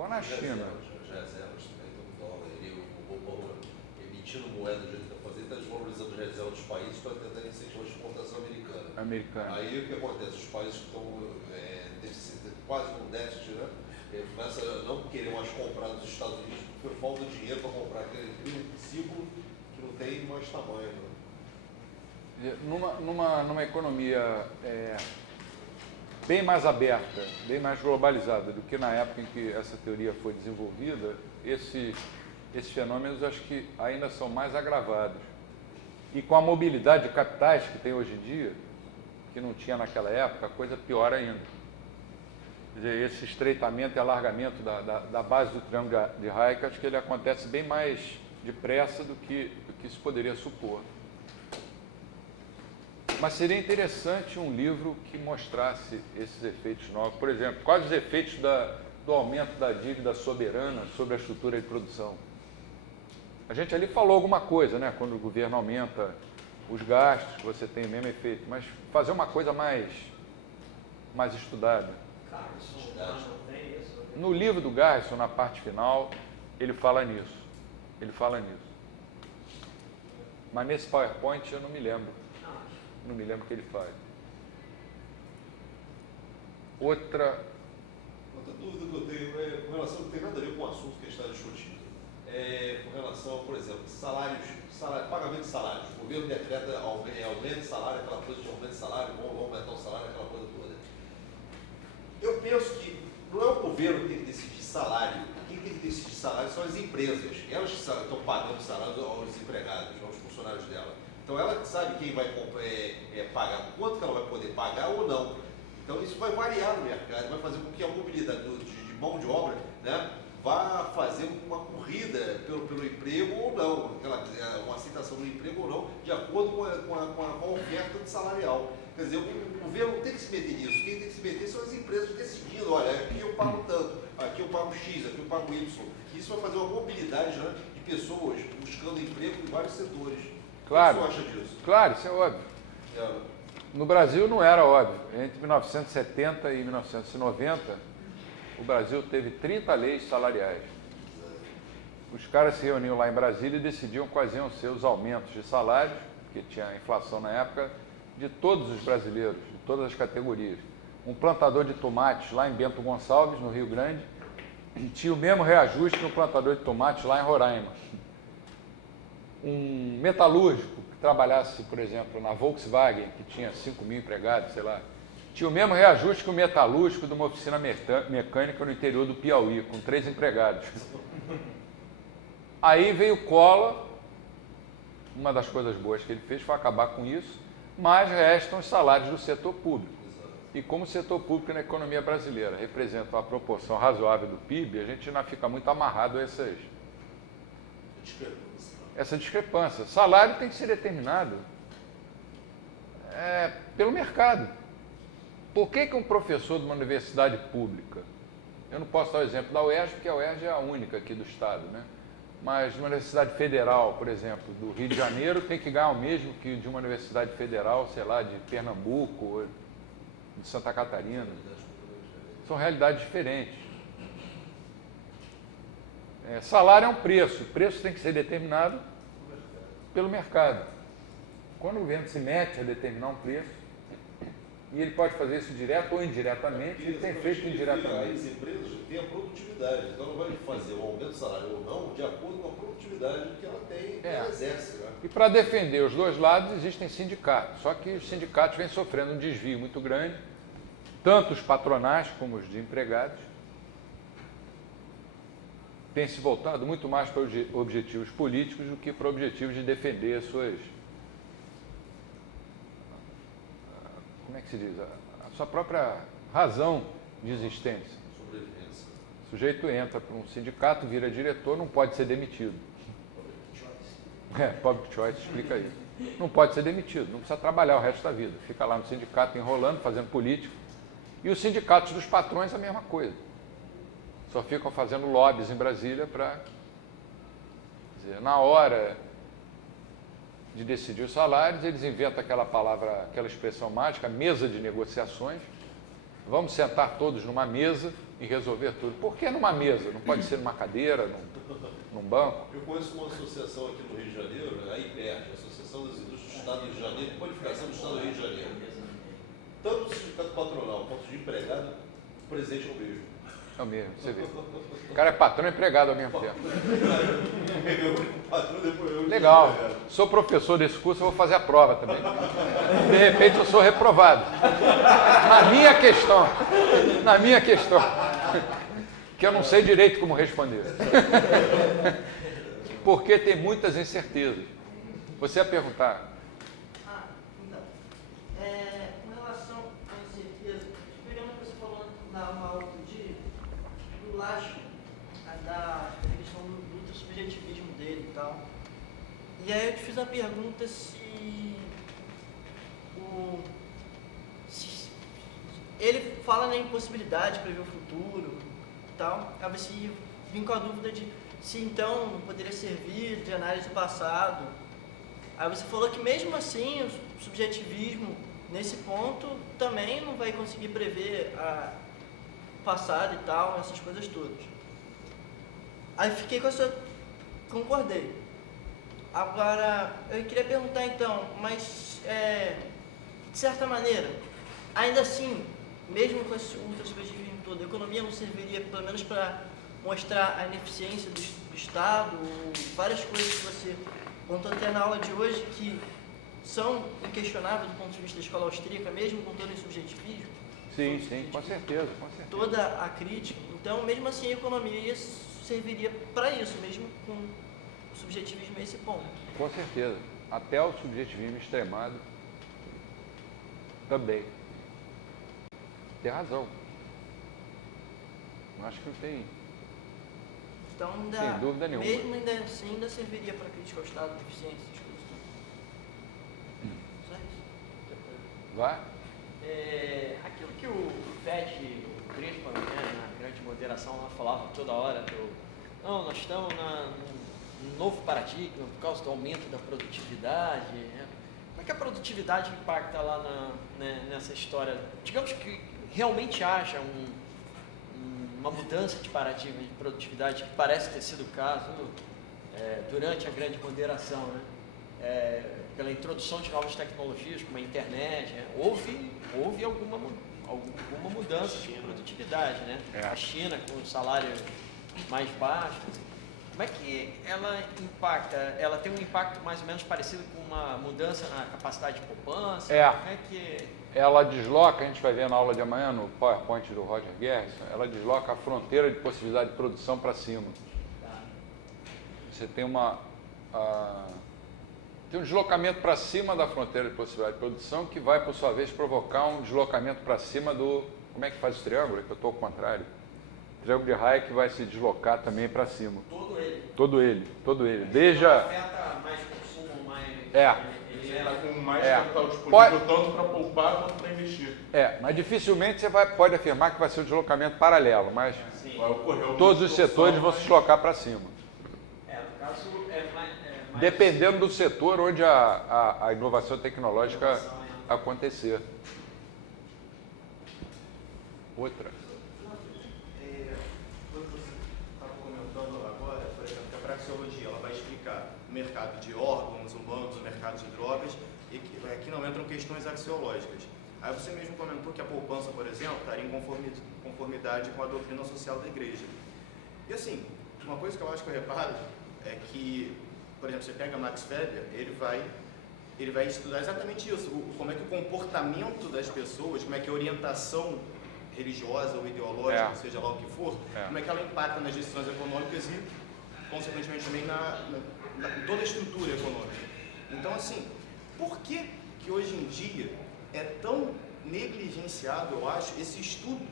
ficou na China. As reservas também do dólar, emitindo moeda do jeito que está fazendo, está desvalorizando as reservas dos países para tentar incentivar a exportação americana. Aí o que acontece? Os países que estão quase com déficit, né? Começa a não querer mais comprar dos Estados Unidos porque falta dinheiro para comprar, aquele ciclo que não tem mais tamanho. Né? Numa economia bem mais aberta, bem mais globalizada do que na época em que essa teoria foi desenvolvida, esses fenômenos acho que ainda são mais agravados. E com a mobilidade de capitais que tem hoje em dia, que não tinha naquela época, a coisa pior ainda. Quer dizer, esse estreitamento e alargamento da base do triângulo de Hayek, acho que ele acontece bem mais depressa do que se poderia supor. Mas seria interessante um livro que mostrasse esses efeitos novos. Por exemplo, quais os efeitos do aumento da dívida soberana sobre a estrutura de produção? A gente ali falou alguma coisa, né? Quando o governo aumenta os gastos, você tem o mesmo efeito. Mas fazer uma coisa mais estudada. No livro do Garrison, na parte final, ele fala nisso. Mas nesse PowerPoint eu não me lembro. Não me lembro o que ele faz. Outra dúvida que eu tenho com relação, não tem nada a ver com o assunto que a gente está discutindo. Com relação, por exemplo, pagamento de salários. O governo decreta aumento de salário, aquela coisa de aumento de salário, vamos aumentar o salário, aquela coisa toda. Eu penso que não é o governo que tem que decidir salário. Quem tem que decidir salário são as empresas. Elas que estão pagando salário aos empregados, aos funcionários dela. Então ela sabe quem vai pagar, quanto que ela vai poder pagar ou não. Então isso vai variar no mercado, vai fazer com que a mobilidade de mão de obra, né, vá fazer uma corrida pelo emprego ou não, uma aceitação do emprego ou não, de acordo com a oferta salarial. Quer dizer, o governo não tem que se meter nisso, quem tem que se meter são as empresas decidindo, olha, aqui eu pago tanto, aqui eu pago X, aqui eu pago Y. Isso vai fazer uma mobilidade, né, de pessoas buscando emprego em vários setores. Claro, o que você acha disso? Claro, isso é óbvio. No Brasil não era óbvio. Entre 1970 e 1990, o Brasil teve 30 leis salariais. Os caras se reuniam lá em Brasília e decidiam quais iam ser os aumentos de salários, porque tinha inflação na época, de todos os brasileiros, de todas as categorias. Um plantador de tomates lá em Bento Gonçalves, no Rio Grande, tinha o mesmo reajuste que um plantador de tomates lá em Roraima. Um metalúrgico que trabalhasse, por exemplo, na Volkswagen, que tinha 5 mil empregados, sei lá, tinha o mesmo reajuste que o metalúrgico de uma oficina mecânica no interior do Piauí, com 3 empregados. Aí veio Collor, uma das coisas boas que ele fez foi acabar com isso, mas restam os salários do setor público. E como o setor público na economia brasileira representa uma proporção razoável do PIB, a gente ainda fica muito amarrado a essa discrepância. Salário tem que ser determinado pelo mercado. Por que um professor de uma universidade pública, eu não posso dar o exemplo da UERJ, porque a UERJ é a única aqui do estado, né? Mas uma universidade federal, por exemplo, do Rio de Janeiro, tem que ganhar o mesmo que de uma universidade federal, sei lá, de Pernambuco, ou de Santa Catarina. São realidades diferentes. Salário é um preço, o preço tem que ser determinado pelo mercado. Quando o governo se mete a determinar um preço, e ele pode fazer isso direto ou indiretamente, ele tem feito indiretamente. As empresas têm a produtividade, então ela vai fazer o aumento do salário ou não, de acordo com a produtividade que ela tem, que ela exerce. Né? E para defender os dois lados existem sindicatos, só que os sindicatos vêm sofrendo um desvio muito grande, tanto os patronais como os de empregados, têm se voltado muito mais para objetivos políticos do que para objetivos de defender as suas... Como é que se diz? A sua própria razão de existência. Sobrevivência. O sujeito entra para um sindicato, vira diretor, não pode ser demitido. Public Choice explica isso. Não pode ser demitido, não precisa trabalhar o resto da vida. Fica lá no sindicato enrolando, fazendo política. E os sindicatos dos patrões a mesma coisa. Só ficam fazendo lobbies em Brasília para... Na hora de decidir os salários, eles inventam aquela palavra, aquela expressão mágica, mesa de negociações. Vamos sentar todos numa mesa em resolver tudo. Por que numa mesa? Não pode ser numa cadeira, num banco? Eu conheço uma associação aqui no Rio de Janeiro, a IPERJ, Associação das Indústrias do Estado do Rio de Janeiro, Codificação do Estado do Rio de Janeiro. Tanto o sindicato patronal quanto de empregado, o presidente é o mesmo. É o mesmo, você vê. O cara é patrão e empregado ao mesmo tempo. Legal. Sou professor desse curso, eu vou fazer a prova também. De repente eu sou reprovado. Na minha questão. Que eu não sei direito como responder. Porque tem muitas incertezas. Você ia perguntar. Então, com relação à incerteza, pegando o que você falou na aula outro dia, do Lasch, da questão do subjetivismo dele e tal. E aí eu te fiz a pergunta se ele fala na impossibilidade de prever o futuro e tal. Aí você vim com a dúvida de se então não poderia servir de análise do passado. Aí você falou que mesmo assim o subjetivismo nesse ponto também não vai conseguir prever o passado e tal, essas coisas todas. Aí fiquei com essa... concordei. Agora, eu queria perguntar então, mas de certa maneira, ainda assim, mesmo com esse ultra-subjetivismo todo, a economia não serviria pelo menos para mostrar a ineficiência do Estado, ou várias coisas que você contou até na aula de hoje que são inquestionáveis do ponto de vista da escola austríaca, mesmo com todo esse subjetivismo? Sim, com certeza. Toda a crítica. Então, mesmo assim, a economia serviria para isso, mesmo com o subjetivismo a esse ponto. Com certeza. Até o subjetivismo extremado também. Tem razão. Acho que não tem... Então, sem dúvida nenhuma. Mesmo ainda assim, ainda serviria para crítica ao Estado de eficiência, essas coisas todas. Só isso. Vai? Aquilo que o FED, o Greenspan, na grande moderação, lá falava toda hora não, nós estamos num novo paradigma por causa do aumento da produtividade. Né? Como é que a produtividade impacta lá nessa história? Digamos que realmente haja uma mudança de paradigma de produtividade, que parece ter sido o caso durante a grande moderação, né? Pela introdução de novas tecnologias, como a internet, né? houve alguma mudança de produtividade, né? A China com o salário mais baixo. Como é que ela impacta? Ela tem um impacto mais ou menos parecido com uma mudança na capacidade de poupança? Como é que... Ela desloca, a gente vai ver na aula de amanhã no PowerPoint do Roger Garrison, ela desloca a fronteira de possibilidade de produção para cima. Você tem tem um deslocamento para cima da fronteira de possibilidade de produção que vai, por sua vez, provocar um deslocamento para cima do... Como é que faz o triângulo? É que eu estou ao contrário. O triângulo de Hayek vai se deslocar também para cima. Todo ele. Desde a... afeta mais consumo, mais... Ele está com mais capital disponível, tanto para poupar quanto para investir. Mas dificilmente você pode afirmar que vai ser um deslocamento paralelo, mas Vai ocorrer todos os setores vão se deslocar para cima. No caso, mais... Dependendo do setor onde a inovação tecnológica acontecer. Outra. Quando você estava comentando agora, por exemplo, que a praxeologia ela vai explicar o mercado de órgãos humanos, o mercado de drogas, e que aqui não entram questões axiológicas. Aí você mesmo comentou que a poupança, por exemplo, estaria em conformidade com a doutrina social da igreja. E assim, uma coisa que eu acho que eu reparo é que, por exemplo, você pega Max Weber, ele vai estudar exatamente isso, como é que o comportamento das pessoas, como é que a orientação religiosa ou ideológica, seja lá o que for, como é que ela impacta nas decisões econômicas e, consequentemente, também em toda a estrutura econômica. Então, assim, por que hoje em dia é tão negligenciado, eu acho, esse estudo?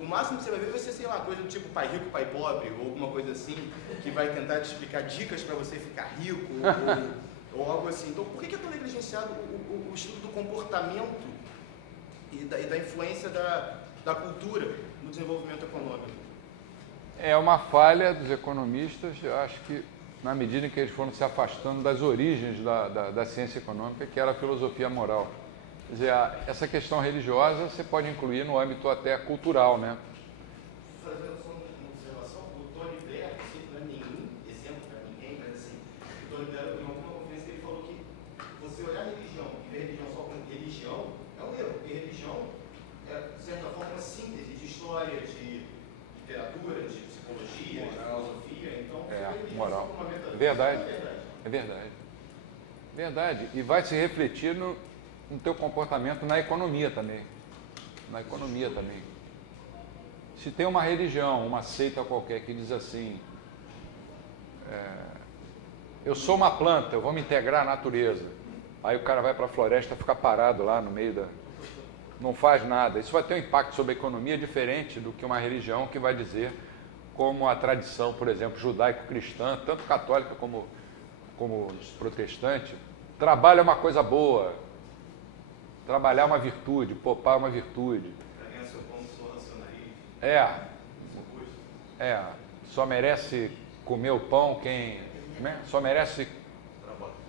O máximo que você vai ver vai ser, sei lá, coisa do tipo pai rico, pai pobre, ou alguma coisa assim, que vai tentar te explicar dicas para você ficar rico, ou algo assim. Então, por que é tão negligenciado o estudo do comportamento e da influência da cultura no desenvolvimento econômico? É uma falha dos economistas, eu acho que na medida em que eles foram se afastando das origens da ciência econômica, que era a filosofia moral. Quer dizer, essa questão religiosa você pode incluir no âmbito até cultural, né? em alguma conferência que ele falou que você olhar a religião e ver a religião só como religião é um erro, porque religião é, de certa forma, uma síntese de história, de literatura, de psicologia, de filosofia. Então, moral. É verdade. É verdade. Verdade. E vai se refletir no teu comportamento na economia também. Na economia também. Se tem uma religião, uma seita qualquer que diz assim, eu sou uma planta, eu vou me integrar à natureza. Aí o cara vai para a floresta, fica parado lá no meio da... não faz nada. Isso vai ter um impacto sobre a economia diferente do que uma religião que vai dizer, como a tradição, por exemplo, judaico-cristã, tanto católica como protestante, trabalho é uma coisa boa, trabalhar é uma virtude, poupar é uma virtude. Só merece comer o pão quem... né? Só merece...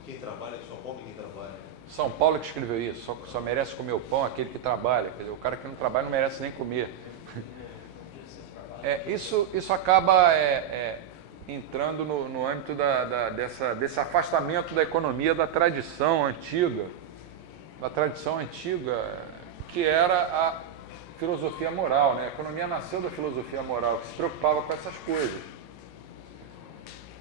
Quem trabalha, só come quem trabalha. São Paulo que escreveu isso, só merece comer o pão aquele que trabalha. Quer dizer, o cara que não trabalha não merece nem comer. Isso acaba entrando no âmbito desse afastamento da economia da tradição antiga, que era a filosofia moral, né? A economia nasceu da filosofia moral, que se preocupava com essas coisas.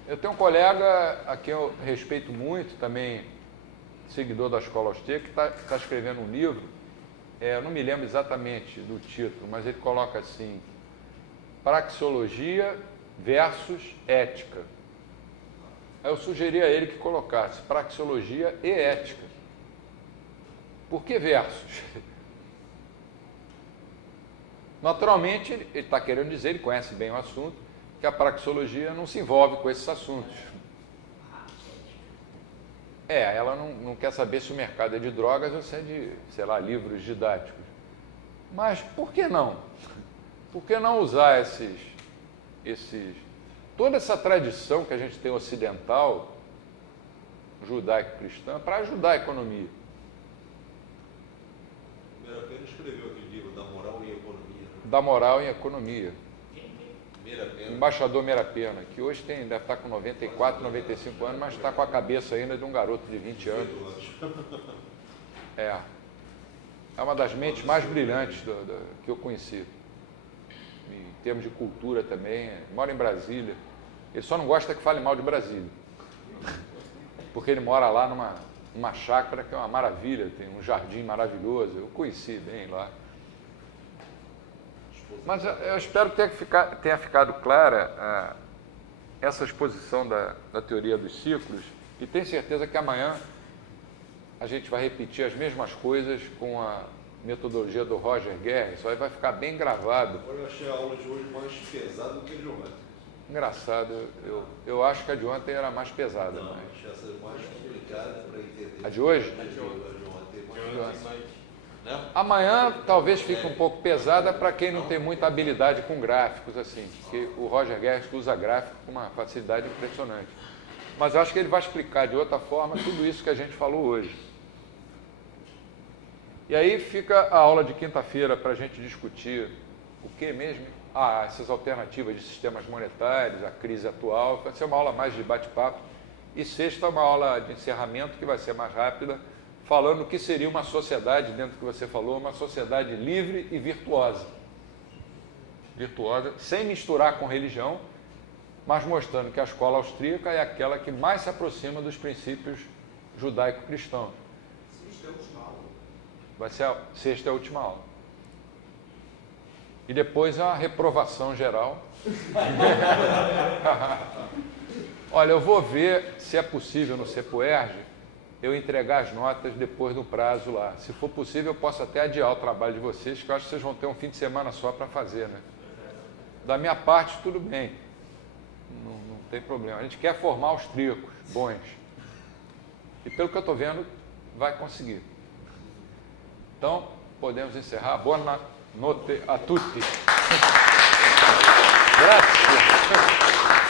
Eu tenho um colega a quem eu respeito muito, também seguidor da escola austríaca, que está escrevendo um livro, eu não me lembro exatamente do título, mas ele coloca assim, praxeologia versus ética. Aí eu sugeri a ele que colocasse praxeologia e ética. Por que versus? Naturalmente, ele está querendo dizer, ele conhece bem o assunto, que a praxeologia não se envolve com esses assuntos. Ela não quer saber se o mercado é de drogas ou se é de, sei lá, livros didáticos. Mas por que não? Por que não usar toda essa tradição que a gente tem ocidental, judaico-cristã, para ajudar a economia? Meira-Pena escreveu aquele livro, Da Moral e Economia. Da Moral e Economia. Meira-Pena. Embaixador Meira-Pena, que hoje deve estar com 94, 95 anos, mas está com a cabeça ainda de um garoto de 20 anos. É uma das mentes mais brilhantes que eu conheci. Em termos de cultura também, mora em Brasília. Ele só não gosta que fale mal de Brasília. Porque ele mora lá numa chácara que é uma maravilha, tem um jardim maravilhoso, eu conheci bem lá. Mas eu espero que tenha ficado clara essa exposição da teoria dos ciclos, e tenho certeza que amanhã a gente vai repetir as mesmas coisas com a metodologia do Roger Guerra, isso aí vai ficar bem gravado. Eu achei a aula de hoje mais pesada do que a de ontem. Engraçado, eu acho que a de ontem era mais pesada. Não, achei essa mais complicada para entender. A de hoje? A de ontem. Amanhã talvez fique um pouco pesada para quem não tem muita habilidade com gráficos, assim, porque o Roger Guerra usa gráfico com uma facilidade impressionante. Mas eu acho que ele vai explicar de outra forma tudo isso que a gente falou hoje. E aí fica a aula de quinta-feira para a gente discutir o que mesmo? Essas alternativas de sistemas monetários, a crise atual, vai ser uma aula mais de bate-papo. E sexta, uma aula de encerramento que vai ser mais rápida, falando o que seria uma sociedade, dentro do que você falou, uma sociedade livre e virtuosa. Virtuosa, sem misturar com religião, mas mostrando que a escola austríaca é aquela que mais se aproxima dos princípios judaico-cristãos. Sexta é a última aula. Vai ser sexta é a última aula. E depois a reprovação geral. Olha, eu vou ver se é possível no Sepuerge eu entregar as notas depois do prazo lá. Se for possível, eu posso até adiar o trabalho de vocês, que eu acho que vocês vão ter um fim de semana só para fazer, né? Da minha parte, tudo bem. Não tem problema. A gente quer formar austríacos bons. E pelo que eu estou vendo, vai conseguir. Então, podemos encerrar. Boa noite a tutti. Grazie.